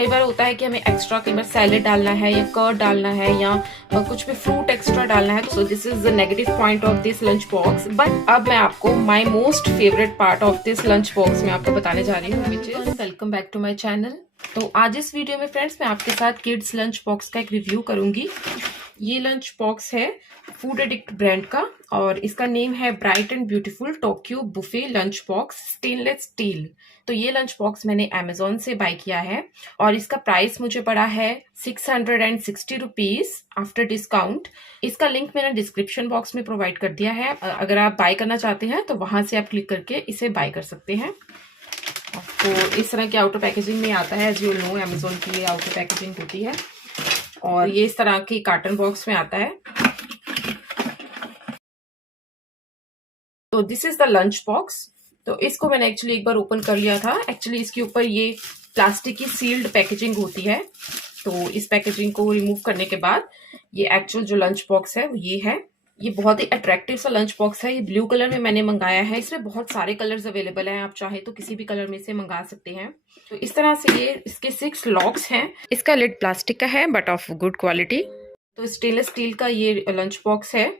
कई बार होता है कि हमें एक्स्ट्रा कई बार सैलेड डालना है या कर्ड डालना है या कुछ भी फ्रूट एक्स्ट्रा डालना है। So this is the negative point of this lunch box. But अब मैं आपको my most favourite part of this lunch box में आपको बताने जा रही हूँ, which is welcome back to my channel. तो आज इस वीडियो में फ्रेंड्स मैं आपके साथ किड्स लंच बॉक्स का एक रिव्यू करूंगी। ये लंच बॉक्स है फूड एडिक्ट ब्रांड का और इसका नेम है bright and beautiful Tokyo buffet lunch box stainless steel. तो ये लंच बॉक्स मैंने अमेजोन से बाय किया है और इसका प्राइस मुझे पड़ा है 660 रुपीज आफ्टर डिस्काउंट। इसका लिंक मैंने डिस्क्रिप्शन बॉक्स में प्रोवाइड कर दिया है। अगर आप बाय करना चाहते हैं तो वहां से आप क्लिक करके इसे बाय कर सकते हैं। तो इस तरह की आउटर पैकेजिंग में आता है। एज यू नो अमेजोन की ये आउटर पैकेजिंग होती है और ये इस तरह की कार्टन बॉक्स में आता है। तो this is the lunch box. तो इसको मैंने एक्चुअली एक बार ओपन कर लिया था। एक्चुअली इसके ऊपर ये प्लास्टिक की सील्ड पैकेजिंग होती है। तो इस पैकेजिंग को रिमूव करने के बाद ये एक्चुअल जो लंच बॉक्स है वो ये है। ये बहुत ही अट्रैक्टिव सा लंच बॉक्स है। ये ब्लू कलर में मैंने मंगाया है। इसमें बहुत सारे कलर्स अवेलेबल हैं, आप चाहे तो किसी भी कलर में से मंगा सकते हैं। तो इस तरह से ये इसके 6 लॉक्स हैं। इसका लिड प्लास्टिक का है बट ऑफ गुड क्वालिटी। तो स्टेनलेस स्टील का ये लंच बॉक्स है।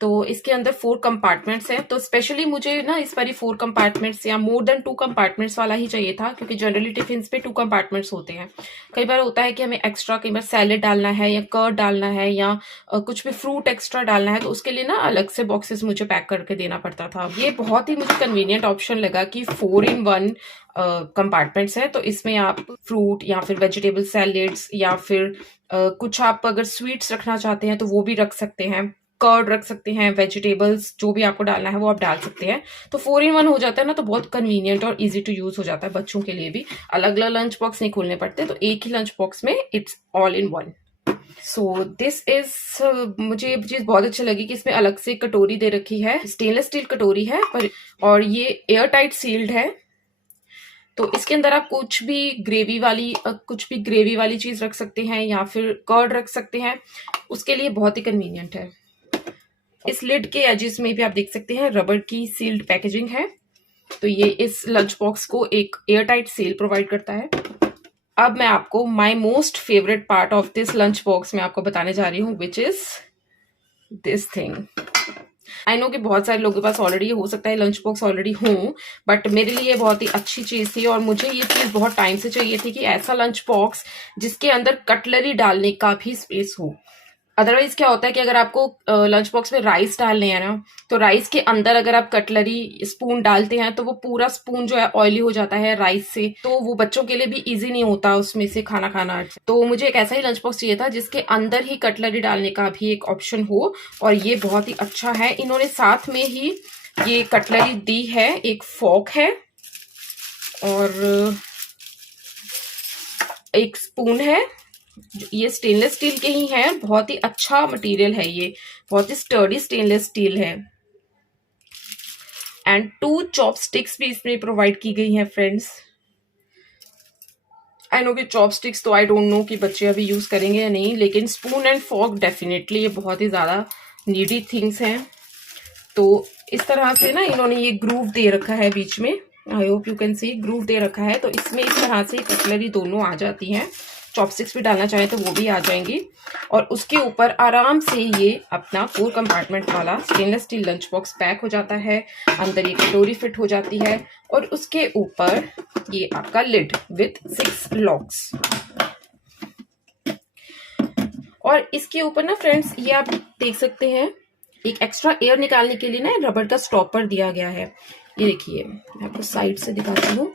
तो इसके अंदर 4 कंपार्टमेंट्स हैं। तो स्पेशली मुझे ना इस बारी 4 कंपार्टमेंट्स या मोर देन 2 कंपार्टमेंट्स वाला ही चाहिए था, क्योंकि जनरली टिफिन पे 2 कंपार्टमेंट्स होते हैं। कई बार होता है कि हमें एक्स्ट्रा कई बार सैलेड डालना है या कर्ड डालना है या कुछ भी फ्रूट एक्स्ट्रा डालना है, तो उसके लिए ना अलग से बॉक्सेस मुझे पैक करके देना पड़ता था। ये बहुत ही मुझे कन्वीनियंट ऑप्शन लगा कि 4 in 1 कंपार्टमेंट्स है। तो इसमें आप फ्रूट या फिर वेजिटेबल सैलेड्स या फिर कुछ आप अगर स्वीट्स रखना चाहते हैं तो वो भी रख सकते हैं, कर्ड रख सकते हैं, वेजिटेबल्स जो भी आपको डालना है वो आप डाल सकते हैं। तो 4 in 1 हो जाता है ना, तो बहुत कन्वीनियंट और इजी टू यूज हो जाता है। बच्चों के लिए भी अलग अलग लंच बॉक्स नहीं खोलने पड़ते, तो एक ही लंच बॉक्स में it's all in one. So this is मुझे ये चीज बहुत अच्छी लगी कि इसमें अलग से कटोरी दे रखी है। स्टेनलेस स्टील कटोरी है पर और ये एयर टाइट सील्ड है। तो इसके अंदर आप कुछ भी ग्रेवी वाली चीज रख सकते हैं या फिर कर्ड रख सकते हैं। उसके लिए बहुत ही कन्वीनियंट है। इस लिड के एजेस में भी आप देख सकते हैं रबर की सील्ड पैकेजिंग है। तो ये इस लंच बॉक्स को एक एयर टाइट सील प्रोवाइड करता है। अब मैं आपको my most favourite part of this lunch box में आपको बताने जा रही हूँ, which is this thing. I know कि बहुत सारे लोगों के पास ऑलरेडी हो सकता है लंच बॉक्स ऑलरेडी हो, बट मेरे लिए बहुत ही अच्छी चीज थी और मुझे ये चीज बहुत टाइम से चाहिए थी कि ऐसा लंच बॉक्स जिसके अंदर कटलरी डालने का भी स्पेस हो। अदरवाइज क्या होता है कि अगर आपको लंच बॉक्स में राइस डालने हैं ना, तो राइस के अंदर अगर आप कटलरी स्पून डालते हैं तो वो पूरा स्पून जो है ऑयली हो जाता है राइस से, तो वो बच्चों के लिए भी इजी नहीं होता उसमें से खाना खाना। तो मुझे एक ऐसा ही लंच बॉक्स चाहिए था जिसके अंदर ही कटलरी डालने का भी एक ऑप्शन हो, और ये बहुत ही अच्छा है। इन्होंने साथ में ही ये कटलरी दी है, एक फॉर्क है और एक स्पून है। ये स्टेनलेस स्टील के ही है, बहुत ही अच्छा मटेरियल है, ये बहुत ही स्टर्डी स्टेनलेस स्टील है। एंड 2 चॉपस्टिक्स भी इसमें प्रोवाइड की गई हैं फ्रेंड्स। आई नो कि चॉपस्टिक्स तो आई डोंट नो कि बच्चे अभी यूज करेंगे या नहीं, लेकिन स्पून एंड फॉर्क डेफिनेटली ये बहुत ही ज्यादा नीडी थिंग्स हैं। तो इस तरह से ना इन्होंने ये ग्रूव दे रखा है बीच में, I hope you can see, groove दे रखा है। तो इसमें इस तरह से कटलरी दोनों आ जाती हैं। चॉपस्टिक्स भी डालना चाहे तो वो भी आ जाएंगी। और उसके ऊपर आराम से ये अपना 4 कंपार्टमेंट वाला stainless steel lunch box pack हो जाता है। अंदर ये कटोरी फिट हो जाती है और उसके ऊपर ये आपका लिड विथ 6 लॉक्स। और इसके ऊपर ना फ्रेंड्स ये आप देख सकते हैं एक एक्स्ट्रा एयर निकालने के लिए ना रबर का स्टॉपर दिया गया है। ये देखिए, मैं आपको साइड से दिखाती हूँ।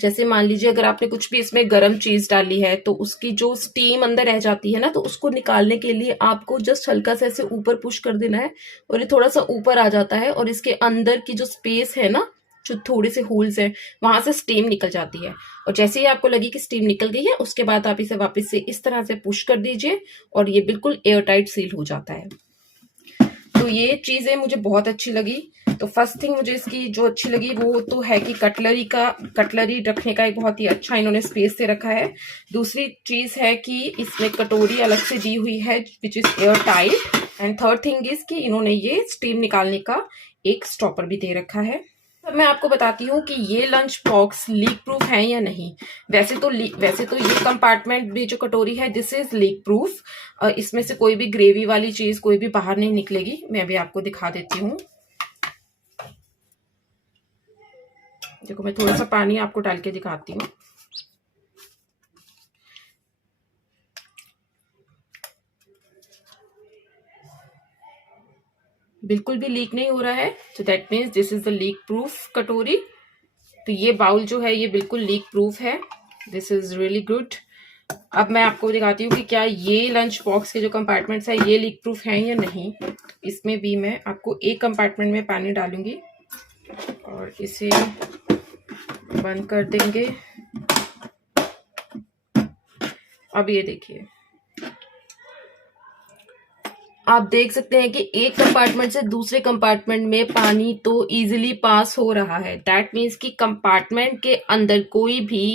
जैसे मान लीजिए अगर आपने कुछ भी इसमें गर्म चीज डाली है तो उसकी जो स्टीम अंदर रह जाती है ना, तो उसको निकालने के लिए आपको जस्ट हल्का सा ऐसे ऊपर पुश कर देना है और ये थोड़ा सा ऊपर आ जाता है और इसके अंदर की जो स्पेस है ना, जो थोड़े से होल्स हैं, वहां से स्टीम निकल जाती है। और जैसे ही आपको लगी कि स्टीम निकल गई है, उसके बाद आप इसे वापस से इस तरह से पुश कर दीजिए और ये बिल्कुल एयर टाइट सील हो जाता है। तो ये चीजें मुझे बहुत अच्छी लगी। तो फर्स्ट थिंग मुझे इसकी जो अच्छी लगी वो तो है कि कटलरी रखने का एक बहुत ही अच्छा इन्होंने स्पेस दे रखा है। दूसरी चीज है कि इसमें कटोरी अलग से दी हुई है which is air tight. And third thing is कि इन्होंने ये स्टीम निकालने का एक स्टॉपर भी दे रखा है। अब मैं आपको बताती हूँ कि ये लंच बॉक्स लीक प्रूफ है या नहीं। वैसे तो ये कंपार्टमेंट भी जो कटोरी है दिस इज लीक प्रूफ। इसमें से कोई भी ग्रेवी वाली चीज कोई भी बाहर नहीं निकलेगी। मैं अभी आपको दिखा देती हूँ। देखो मैं थोड़ा सा पानी आपको डाल के दिखाती हूँ। बिल्कुल भी लीक नहीं हो रहा है। तो that means this is the leak proof कटोरी। तो ये बाउल जो है ये बिल्कुल लीक प्रूफ है। This is really good. अब मैं आपको दिखाती हूँ कि क्या ये लंच बॉक्स के जो कंपार्टमेंट्स है ये लीक प्रूफ है या नहीं। इसमें भी मैं आपको एक कंपार्टमेंट में पानी डालूंगी और इसे बंद कर देंगे। अब ये देखिए, आप देख सकते हैं कि एक कंपार्टमेंट से दूसरे कंपार्टमेंट में पानी तो इजीली पास हो रहा है। दैट मीन्स कि कंपार्टमेंट के अंदर कोई भी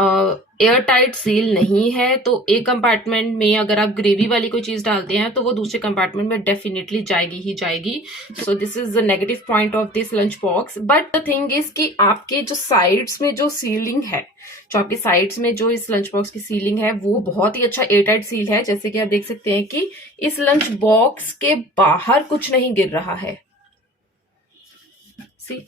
एयर टाइट सील नहीं है। तो एक कंपार्टमेंट में अगर आप ग्रेवी वाली कोई चीज डालते हैं तो वो दूसरे कंपार्टमेंट में डेफिनेटली जाएगी ही जाएगी। सो this is the negative point of this lunch box. But the thing is कि आपके जो साइड्स में जो सीलिंग है, जो आपके साइड्स में जो इस लंच बॉक्स की सीलिंग है वो बहुत ही अच्छा एयर टाइट सील है। जैसे कि आप देख सकते हैं कि इस लंच बॉक्स के बाहर कुछ नहीं गिर रहा है। सी,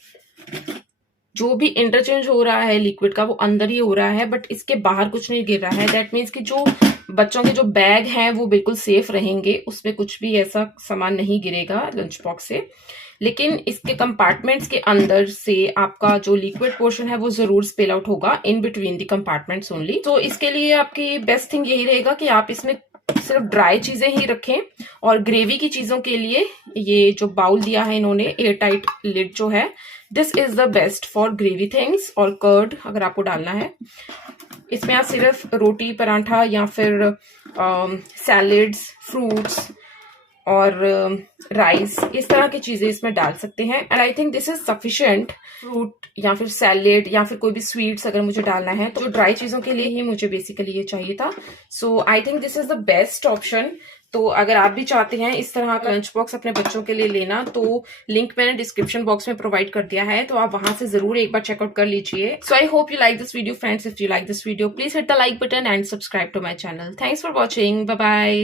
जो भी इंटरचेंज हो रहा है लिक्विड का वो अंदर ही हो रहा है, बट इसके बाहर कुछ नहीं गिर रहा है। दैट मीन्स कि जो बच्चों के जो बैग हैं वो बिल्कुल सेफ रहेंगे, उसमें कुछ भी ऐसा सामान नहीं गिरेगा लंच बॉक्स से। लेकिन इसके कंपार्टमेंट्स के अंदर से आपका जो लिक्विड पोर्शन है वो जरूर स्पिल आउट होगा in between the compartments only. तो इसके लिए आपकी बेस्ट थिंग यही रहेगा कि आप इसमें सिर्फ ड्राई चीजें ही रखें। और ग्रेवी की चीजों के लिए ये जो बाउल दिया है इन्होंने, एयर टाइट लिड जो है, this is the best for gravy things. और कर्ड अगर आपको डालना है, इसमें आप सिर्फ रोटी, पराठा या फिर सैलेड्स, फ्रूट्स और राइस, इस तरह की चीजें इसमें डाल सकते हैं। And I think this is sufficient. Fruit या फिर सैलेड या फिर कोई भी स्वीट्स अगर मुझे डालना है तो ड्राई चीजों के लिए ही मुझे बेसिकली ये चाहिए था। So I think this is the best option. तो अगर आप भी चाहते हैं इस तरह का लंच बॉक्स अपने बच्चों के लिए लेना तो लिंक मैंने डिस्क्रिप्शन बॉक्स में प्रोवाइड कर दिया है, तो आप वहां से जरूर एक बार चेकआउट कर लीजिए। So I hope you like this video friends. If you like this video please hit the like button and subscribe to my channel. Thanks for watching. Bye bye.